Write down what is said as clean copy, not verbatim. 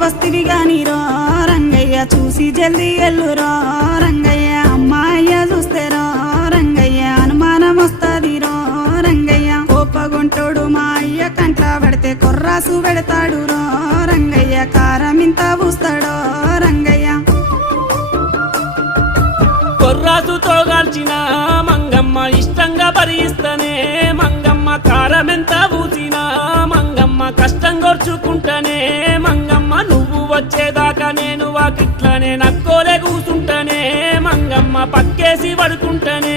వస్తివి గానిరో రంగయ్య చూసి జల్దీ ఎల్లురో రంగయ్య అమ్మాయ్య చూస్తేరో రంగయ్య అనుమానం వస్తదిరో రంగయ్య కోపగుంటోడు మా అయ్య కంట్ల పెడితే కొర్రాసు పెడతాడు రో రంగయ్య కారం ఇంత పూస్తాడో రంగయ్య కొర్రాసుతో గాల్చిన మంగమ్మ ఇష్టంగా భరిస్తనే మంగమ్మ కారమెంత పూసినా మంగమ్మ కష్టం గొర్చుకుంటనే మంగమ్మ నువ్వు వచ్చేదాకా నేను వాకిట్లనే నక్కోలే కూసుంటనే మంగమ్మ పక్కేసి పడుకుంటనే